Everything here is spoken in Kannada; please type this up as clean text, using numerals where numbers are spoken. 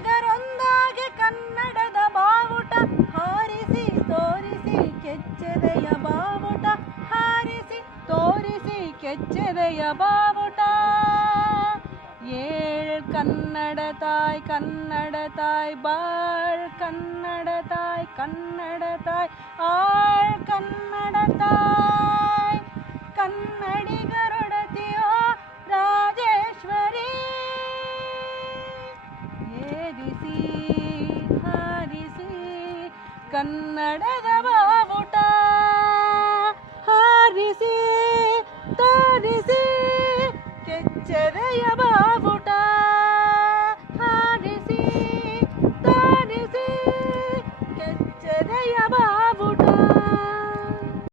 ಕನ್ನಡಿಗರೊಂದಾಗೆ ಕನ್ನಡದ ಬಾವುಟ ಹಾರಿಸಿ ತೋರಿಸಿ ಕೆಚ್ಚೆದೆಯ ಬಾವುಟ ಹಾರಿಸಿ ತೋರಿಸಿ ಕೆಚ್ಚೆದೆಯ ಬಾವುಟ ಏಳ್ ಕನ್ನಡ ತಾಯಿ ಬಾಳ್ ಕನ್ನಡ ತಾಯಿ ಆಳ್ ಕನ್ನಡ ತಾಯಿ ಕನ್ನಡಿಗರೊಡತಿಯೋ ರಾಜೇಶ್ವರಿ ಏರಿಸಿ ಹಾರಿಸಿ ಕನ್ನಡದ ಬಾವುಟ ಹಾರಿಸಿ ತೋರಿಸಿ ಕೆಚ್ಚೆದೆಯ ಬಾವುಟ ಹಾರಿಸಿ ತೋರಿಸಿ ಕೆಚ್ಚೆದೆಯ ಬಾವುಟ